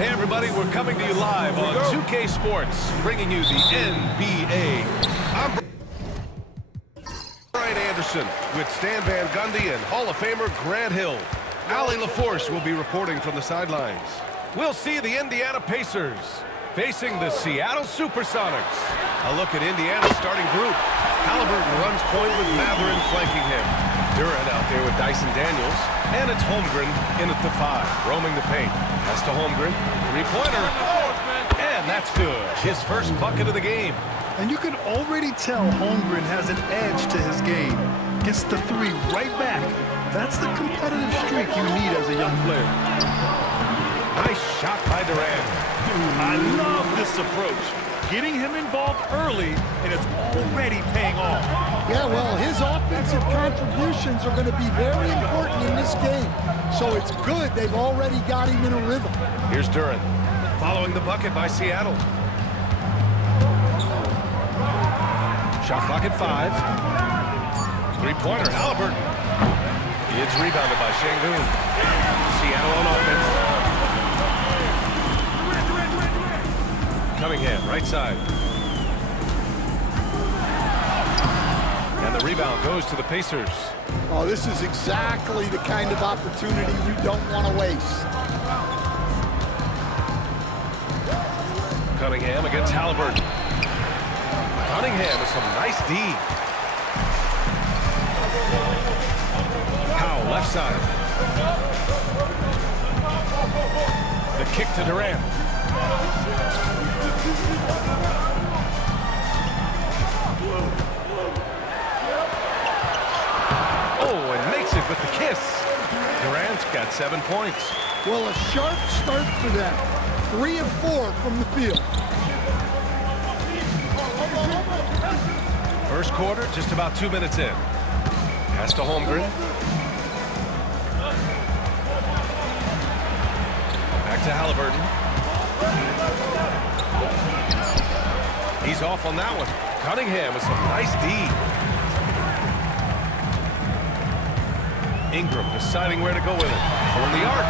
Hey everybody, we're coming to you live on 2K Sports, bringing you the NBA. I'm Brian Anderson with Stan Van Gundy and Hall of Famer Grant Hill. Ali LaForce will be reporting from the sidelines. We'll see the Indiana Pacers facing the Seattle SuperSonics. A look at Indiana's starting group. Halliburton runs point with Matherin flanking him. Durant out there with Dyson Daniels. And it's Holmgren in at the 5, roaming the paint. Pass to Holmgren, three-pointer. And that's good. His first bucket of the game. And you can already tell Holmgren has an edge to his game. Gets the three right back. That's the competitive streak you need as a young player. Nice shot by Durant. I love this approach. Getting him involved early, and it's already paying off. Yeah, well, his offensive contributions are going to be very important in this game. So it's good they've already got him in a rhythm. Here's Durant, following the bucket by Seattle. Shot clock at 5. Three-pointer, Halliburton. It's rebounded by Şengün. Seattle on offense. Cunningham, right side. And the rebound goes to the Pacers. Oh, this is exactly the kind of opportunity you don't want to waste. Cunningham against Halliburton. Cunningham with some nice D. Powell, left side. The kick to Durant. Oh, and makes it with the kiss. Durant's got 7 points. Well, a sharp start for them. 3 of 4 from the field. First quarter, just about 2 minutes in. Pass to Holmgren. Back to Halliburton. He's off on that one. Cunningham with some nice D. Ingram deciding where to go with it. From the arc.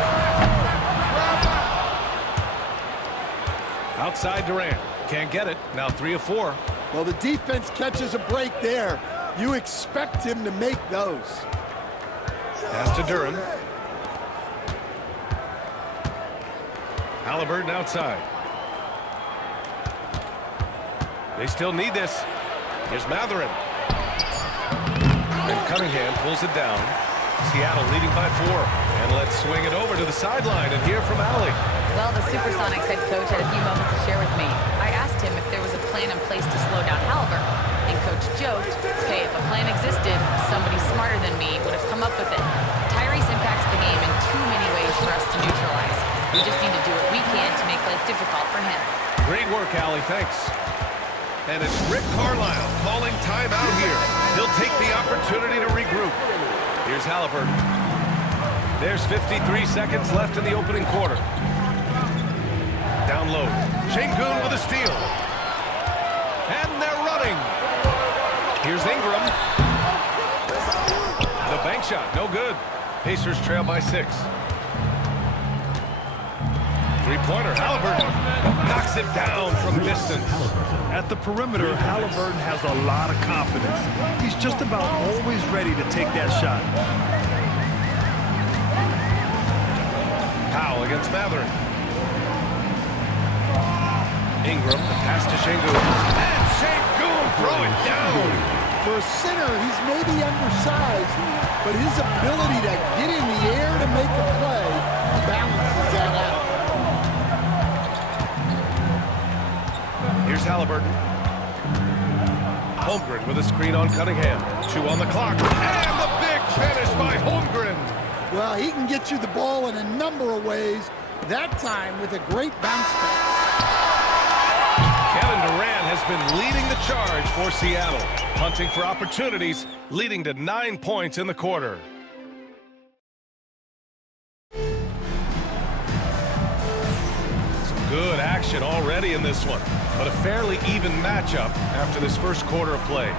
Outside Durant. Can't get it. Now 3 of 4. Well, the defense catches a break there. You expect him to make those. Pass to Durant. Halliburton outside. They still need this. Here's Matherin. And Cunningham pulls it down. Seattle leading by 4. And let's swing it over to the sideline and hear from Ali. Well, the SuperSonics head coach had a few moments to share with me. I asked him if there was a plan in place to slow down Halliburton. And Coach joked, hey, if a plan existed, somebody smarter than me would have come up with it. Tyrese impacts the game in too many ways for us to neutralize. We just need to do what we can to make life difficult for him. Great work, Ali. Thanks. And it's Rick Carlisle calling timeout here. He'll take the opportunity to regroup. Here's Halliburton. There's 53 seconds left in the opening quarter. Down low. Şengün with a steal. And they're running. Here's Ingram. The bank shot, no good. Pacers trail by 6. Three-pointer, Halliburton knocks it down from distance. At the perimeter, Halliburton has a lot of confidence. He's just about always ready to take that shot. Powell against Matherin. Ingram, the pass to Şengün. And Şengün throw it down. For a center, he's maybe undersized, but his ability to get in the air to make a play balances that out. Here's Halliburton. Holmgren with a screen on Cunningham. 2 on the clock. And the big finish by Holmgren. Well, he can get you the ball in a number of ways, that time with a great bounce pass. Kevin Durant has been leading the charge for Seattle, hunting for opportunities, leading to 9 points in the quarter. Some good action already in this one, but a fairly even matchup after this first quarter of play.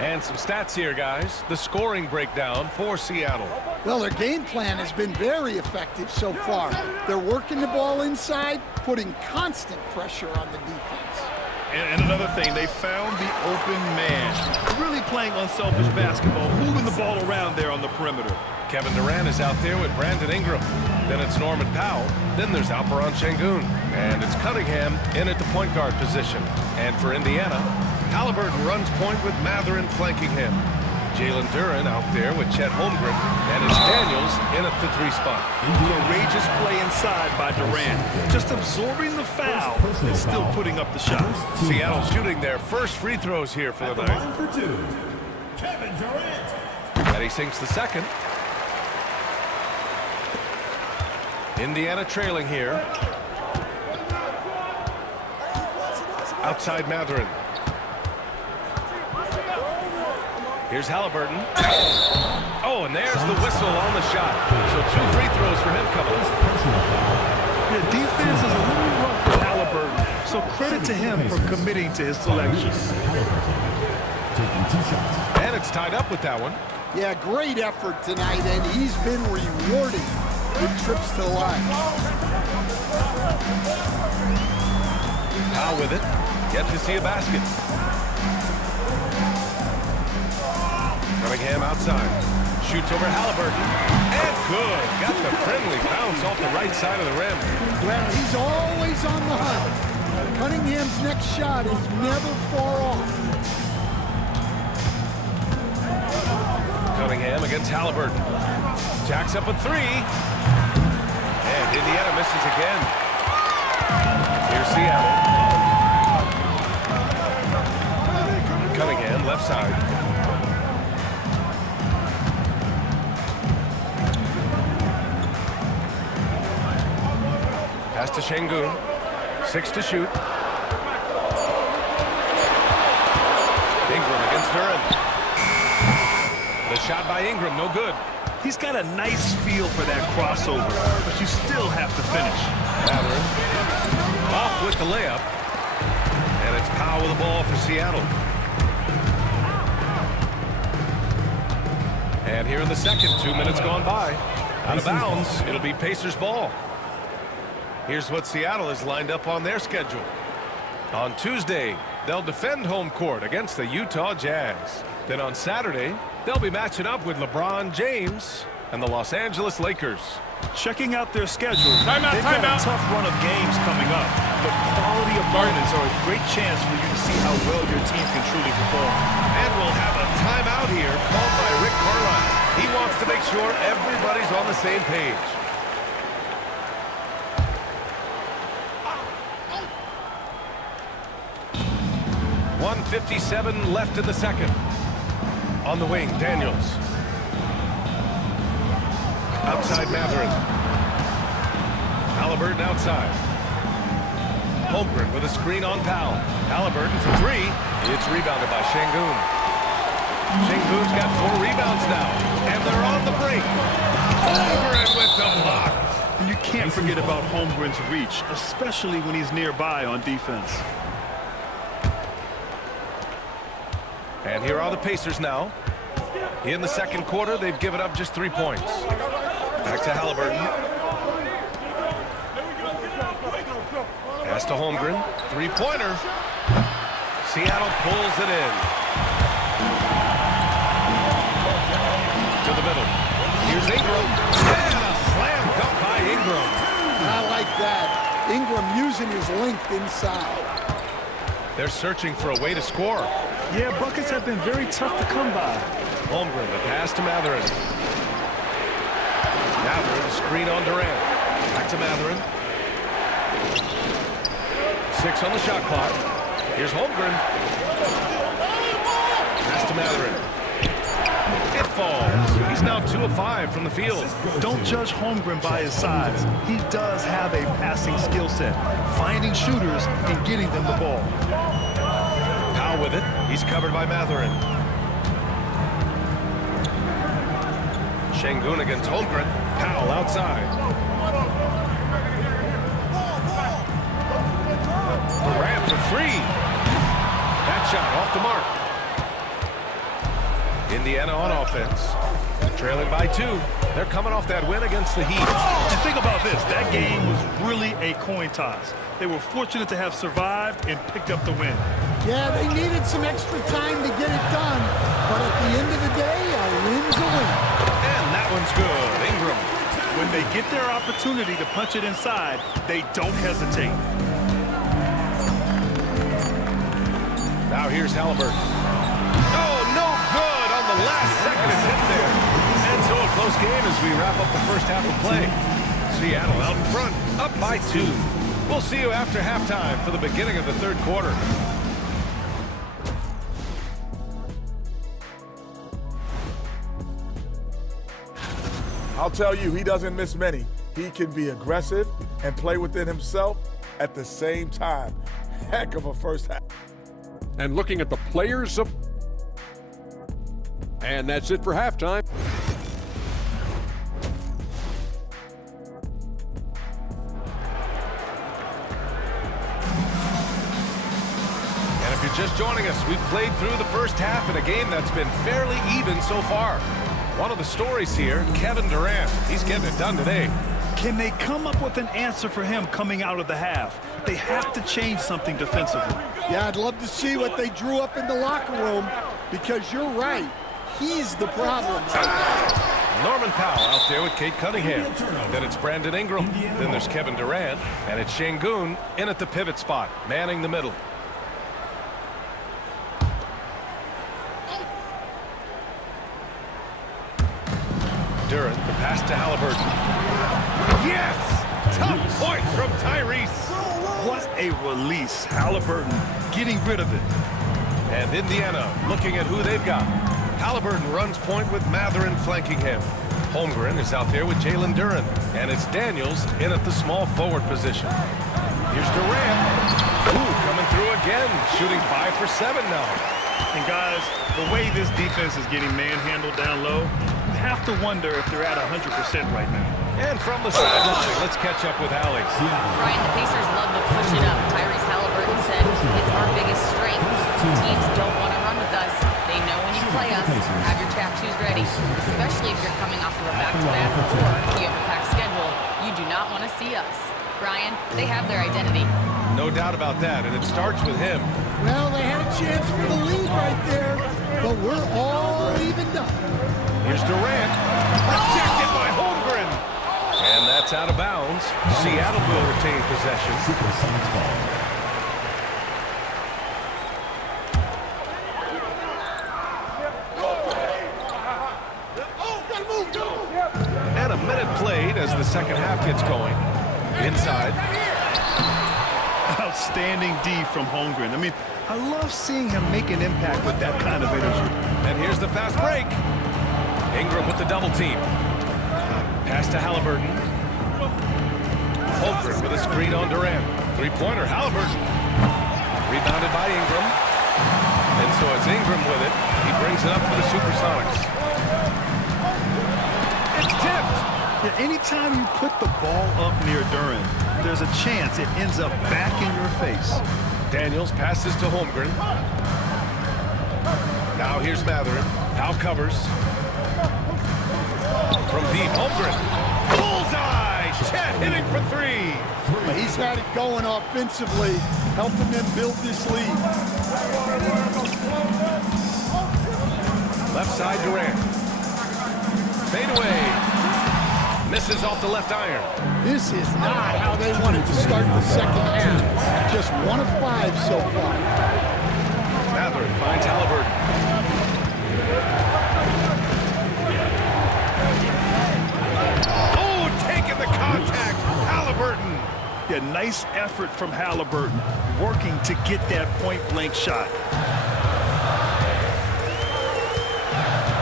And some stats here, guys. The scoring breakdown for Seattle. Well, their game plan has been very effective so far. They're working the ball inside, putting constant pressure on the defense. And another thing, they found the open man. Really playing unselfish basketball, moving the ball around there on the perimeter. Kevin Durant is out there with Brandon Ingram. Then it's Norman Powell. Then there's Alperen Şengün. And it's Cunningham in at the point guard position. And for Indiana, Halliburton runs point with Mathurin flanking him. Jalen Duren out there with Chet Holmgren. And it's Daniels in at the 3 spot. Courageous play inside by Durant. Just absorbing the foul and still putting up the shot. Seattle shooting their first free throws here for the night. For 2, Kevin Durant. And he sinks the second. Indiana trailing here. Outside Mathurin. Here's Halliburton. Oh, and there's the whistle on the shot. So 2 free throws for him coming. The defense is a little rough for Halliburton, so credit to him for committing to his selection. And it's tied up with that one. Yeah, great effort tonight, and he's been rewarded with trips to the line. Powell with it. Yet to see a basket. Cunningham outside. Shoots over Halliburton. And good. Got the friendly bounce off the right side of the rim. Well, he's always on the hunt. Cunningham's next shot is never far off. Cunningham against Halliburton. Jacks up a 3. And Indiana misses again. Here's Seattle. Cunningham left side. Pass to Şengün. 6 to shoot. Ingram against Duren. The shot by Ingram, no good. He's got a nice feel for that crossover, but you still have to finish. Mathurin off with the layup. And it's Powell with the ball for Seattle. And here in the second, 2 minutes gone by. Out of bounds, it'll be Pacers ball. Here's what Seattle has lined up on their schedule. On Tuesday, they'll defend home court against the Utah Jazz. Then on Saturday, they'll be matching up with LeBron James and the Los Angeles Lakers. Checking out their schedule, they've got a tough run of games coming up, but quality opponents are a great chance for you to see how well your team can truly perform. And we'll have a timeout here called by Rick Carlisle. He wants to make sure everybody's on the same page. .157 left in the second. On the wing, Daniels. Outside Mathurin. Halliburton outside. Holmgren with a screen on Powell. Halliburton for 3. It's rebounded by Şengün. Şengün's got 4 rebounds now. And they're on the break. Holmgren with the block. And you can't forget about Holmgren's reach, especially when he's nearby on defense. And here are the Pacers now. In the second quarter, they've given up just 3 points. Back to Halliburton. Pass to Holmgren. 3-pointer. Seattle pulls it in. To the middle. Here's Ingram. And a slam dunk by Ingram. I like that. Ingram using his length inside. They're searching for a way to score. Yeah, buckets have been very tough to come by. Holmgren, the pass to Mathurin. Mathurin, screen on Durant. Back to Mathurin. 6 on the shot clock. Here's Holmgren. Pass to Mathurin. It falls. He's now 2 of 5 from the field. Don't judge Holmgren by his size. He does have a passing skill set, finding shooters and getting them the ball. Powell with it. He's covered by Mathurin. Şengün against Holmgren. Powell outside. Durant for 3. That shot off the mark. Indiana on offense. Trailing by 2. They're coming off that win against the Heat. And think about this. That game was really a coin toss. They were fortunate to have survived and picked up the win. Yeah, they needed some extra time to get it done, but at the end of the day, a win's a win. And that one's good. Ingram. When they get their opportunity to punch it inside, they don't hesitate. Now here's Halliburton. Oh, no good on the last second attempt there. And so a close game as we wrap up the first half of play. Seattle out in front, up by 2. We'll see you after halftime for the beginning of the third quarter. I'll tell you, he doesn't miss many. He can be aggressive and play within himself at the same time. Heck of a first half. And looking at the players of... And that's it for halftime. And if you're just joining us, we've played through the first half in a game that's been fairly even so far. One of the stories here, Kevin Durant. He's getting it done today. Can they come up with an answer for him coming out of the half? They have to change something defensively. Yeah, I'd love to see what they drew up in the locker room, because you're right. He's the problem. Norman Powell out there with Kate Cunningham. Then it's Brandon Ingram. Then there's Kevin Durant. And it's Şengün in at the pivot spot, manning the middle. Durant, the pass to Halliburton. Yes! Tough point from Tyrese. What a release. Halliburton getting rid of it. And Indiana looking at who they've got. Halliburton runs point with Mathurin flanking him. Holmgren is out there with Jalen Duren. And it's Daniels in at the small forward position. Here's Durant. Ooh, coming through again. Shooting 5 for 7 now. And guys, the way this defense is getting manhandled down low, you have to wonder if they're at 100% right now. And from the sideline, let's catch up with Alex. Brian, the Pacers love to push it up. Tyrese Halliburton said it's our biggest strength. Teams don't want to run with us. They know when you play us. Have your trap shoes ready, especially if you're coming off of a back-to-back or you have a packed schedule. You do not want to see us. Brian, they have their identity. No doubt about that, and it starts with him. Well, they had a chance for the lead right there, but we're all evened up. Here's Durant. Protected by Holmgren. And that's out of bounds. Seattle will retain possession. SuperSonics ball. And a minute played as the second half gets going. Inside. Outstanding D from Holmgren. I mean, I love seeing him make an impact with that kind of energy. And here's the fast break. Ingram with the double team. Pass to Halliburton. Holmgren with a screen on Durant. Three-pointer, Halliburton. Rebounded by Ingram. And so it's Ingram with it. He brings it up for the SuperSonics. It's tipped. Yeah, anytime you put the ball up near Duren, there's a chance it ends up back in your face. Daniels passes to Holmgren. Now here's Mathurin. Powell covers. From deep, Holmgren. Bullseye! Chet hitting for 3. But he's had it going offensively, helping them build this lead. Left side, Durant. Fade away. Misses off the left iron. This is not how they wanted to start the second half. Just 1 of 5 so far. Mathurin finds Halliburton. Oh, taking the contact. Halliburton. Yeah, nice effort from Halliburton, working to get that point-blank shot.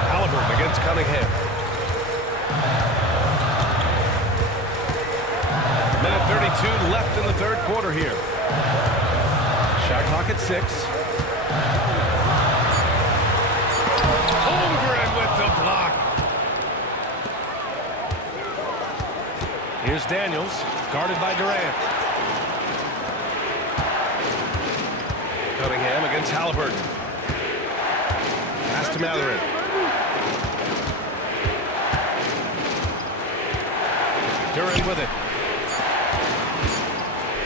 Halliburton against Cunningham. Minute 32 left in the third quarter here. Shot clock at 6. Holmgren with the block. Here's Daniels, guarded by Durant. Cunningham against Halliburton. Pass to Mathurin. Duran with it.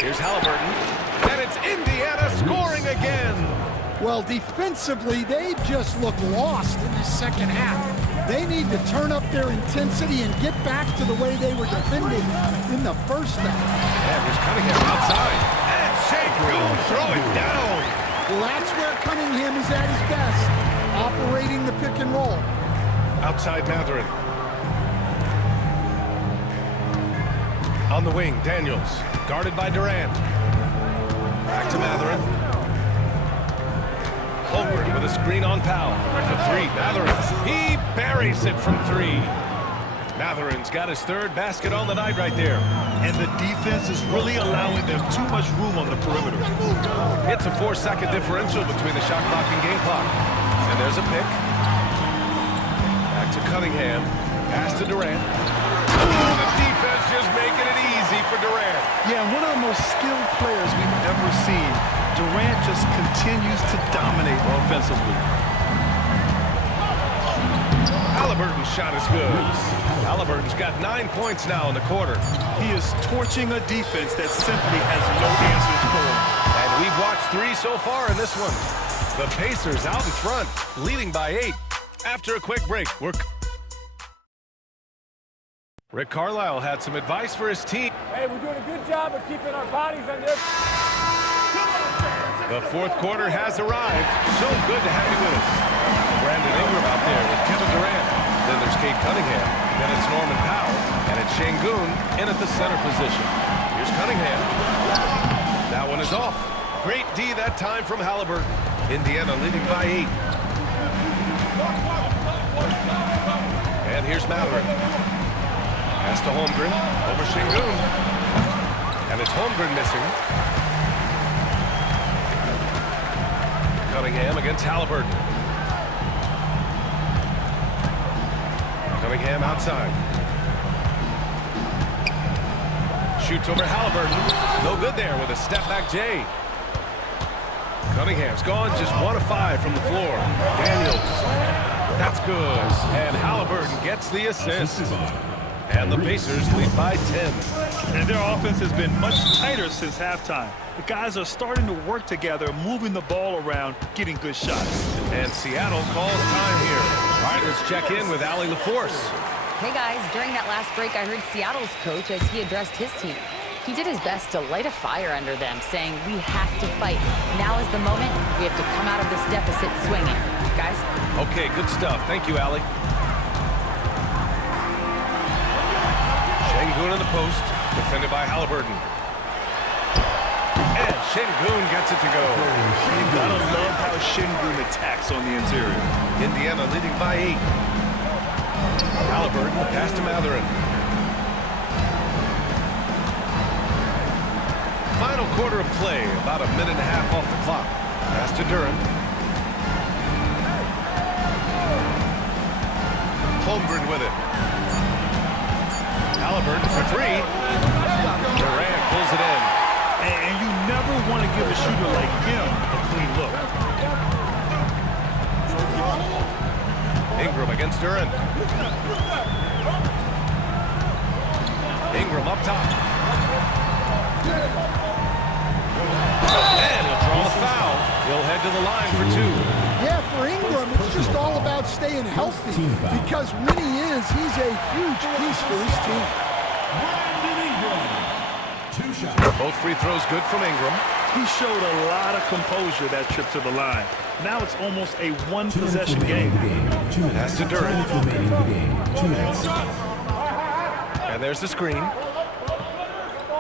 Here's Halliburton. And it's Indiana scoring again. Well, defensively, they just look lost in the second half. They need to turn up their intensity and get back to the way they were defending in the first half. And here's Cunningham outside. And Sengun throw it down. Well, that's where Cunningham is at his best, operating the pick and roll. Outside Mathurin. On the wing, Daniels. Guarded by Durant. Back to Mathurin. Holmgren with a screen on Powell. For three, Mathurin. He buries it from three. Mathurin's got his third basket on the night right there. And the defense is really allowing them too much room on the perimeter. It's a 4-second differential between the shot clock and game clock. And there's a pick. Back to Cunningham. Pass to Durant. Ooh, the defense just making it easy for Durant. Yeah, one of the most skilled players we've ever seen. Durant just continues to dominate offensively. Halliburton's shot is good. Halliburton's got 9 points now in the quarter. He is torching a defense that simply has no answers for him. And we've watched 3 so far in this one. The Pacers out in front, leading by 8. After a quick break, Rick Carlisle had some advice for his team. Hey, we're doing a good job of keeping our bodies on this. The fourth quarter has arrived. So good to have you with us. Brandon Ingram out there with Kevin Durant. Then there's Cade Cunningham. Then it's Norman Powell. And it's Sengun in at the center position. Here's Cunningham. That one is off. Great D that time from Halliburton. Indiana leading by 8. And here's Mathurin. Pass to Holmgren. Over Sengun. And it's Holmgren missing. Cunningham against Halliburton. Cunningham outside. Shoots over Halliburton. No good there with a step-back J. Cunningham's gone just 1 of 5 from the floor. Daniels. That's good. And Halliburton gets the assist. And the Pacers lead by 10. And their offense has been much tighter since halftime. The guys are starting to work together, moving the ball around, getting good shots. And Seattle calls time here. All right, let's check in with Allie LaForce. Hey guys, during that last break, I heard Seattle's coach as he addressed his team. He did his best to light a fire under them, saying, we have to fight. Now is the moment. We have to come out of this deficit swinging. Guys? Okay, good stuff. Thank you, Allie. Sengun in the post, defended by Halliburton. And Sengun gets it to go. You gotta love how Sengun attacks on the interior. Indiana leading by 8. Halliburton, pass to Mathurin. Final quarter of play, about a minute and a half off the clock. Pass to Duran. Holmgren with it. Halliburton for 3. Durant pulls it in. And you never want to give a shooter like him a clean look. Ingram against Duran. Ingram up top. And he'll draw the foul. He'll head to the line for 2. Yeah, for Ingram, it's just all about staying healthy because when he is, he's a huge piece for his team. Both free throws good from Ingram. He showed a lot of composure that trip to the line. Now it's almost a one-possession game. Pass to Duran. And there's the screen.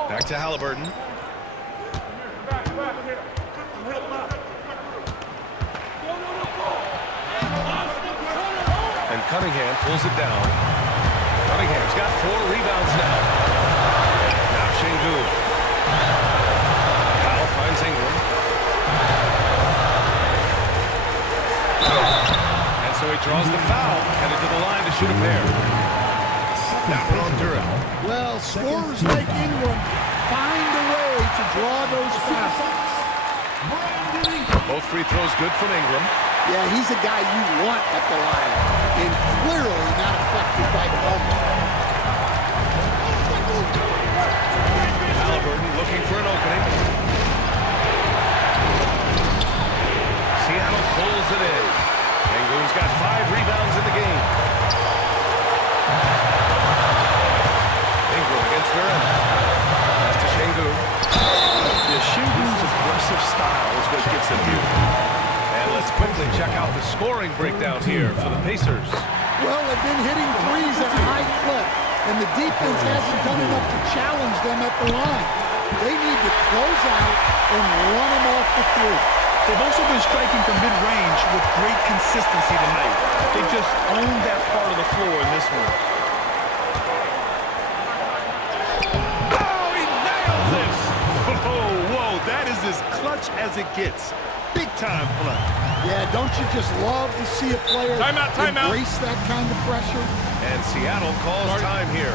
Back to Halliburton. And Cunningham pulls it down. Cunningham's got 4 rebounds now. Now Sengun. Powell finds Ingram. And so he draws the foul, headed to the line to shoot a pair. That one on Duran. Well, scorers like Ingram find a way to draw those fouls. Both free throws good from Ingram. Yeah, he's a guy you want at the line, and clearly not affected by the moment. Halliburton looking for an opening. Seattle pulls it in. Sengun's got 5 rebounds in the game. Ingram against Durant. Pass to Sengun. Yeah, Sengun's aggressive style is what gets him here. And let's quickly check out the scoring breakdown here for the Pacers. Well, they've been hitting threes at a high clip, and the defense hasn't done enough to challenge them at the line. They need to close out and run them off the three. They've also been striking from mid-range with great consistency tonight. They just own that part of the floor in this one. Oh, he nails this! Whoa, that is as clutch as it gets. Big-time play. Yeah, don't you just love to see a player embrace that kind of pressure? And Seattle calls time here.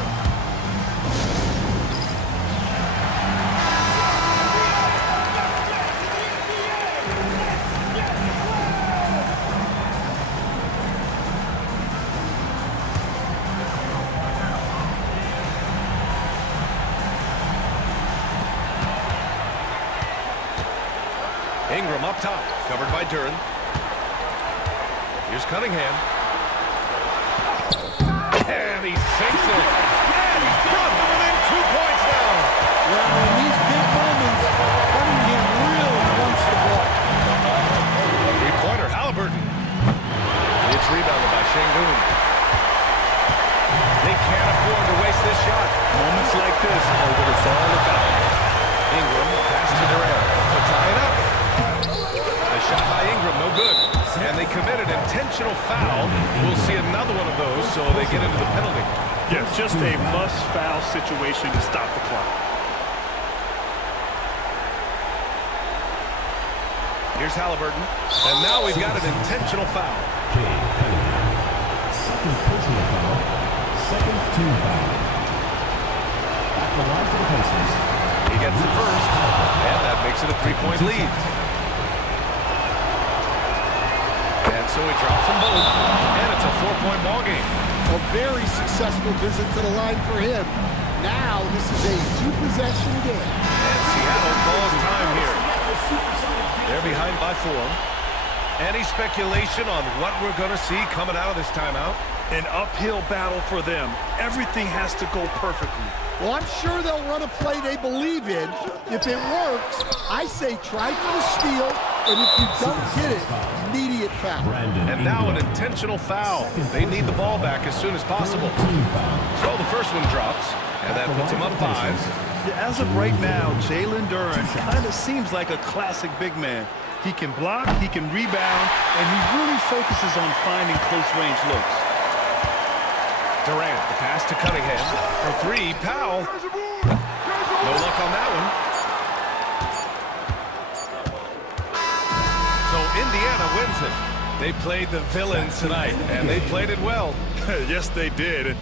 Ingram up top, covered by Duran. Here's Cunningham. And he sinks it. And he's brought them within 2 points now. Well, in these big moments, Cunningham really wants the ball. Three-pointer, Halliburton. It's rebounded by Sengun. They can't afford to waste this shot. Moments like this are what it's all about. Ingram, pass to Durant to tie it up. The shot by Ingram, no good. And they committed intentional foul. We'll see another one of those, so they get into the penalty. Yes, just a must-foul situation to stop the clock. Here's Halliburton. And now we've got an intentional foul. Second personal foul. Second team foul. At the line for the Pacers. He gets the first, and that makes it a 3-point lead. And so he drops them both, and it's a 4-point ball game. A very successful visit to the line for him. Now this is a 2-possession game. And Seattle calls time here. They're behind by 4. Any speculation on what we're going to see coming out of this timeout? An uphill battle for them. Everything has to go perfectly. Well, I'm sure they'll run a play they believe in. If it works, I say try for the steal, and if you don't get it, immediate foul. And now an intentional foul. They need the ball back as soon as possible. So the first one drops, and that puts him up 5. Yeah, as of right now, Jalen Duran kind of seems like a classic big man. He can block, he can rebound, and he really focuses on finding close-range looks. Durant, the pass to Cunningham. For 3, Powell. No luck on that one. So Indiana wins it. They played the villains tonight, and they played it well. Yes, they did.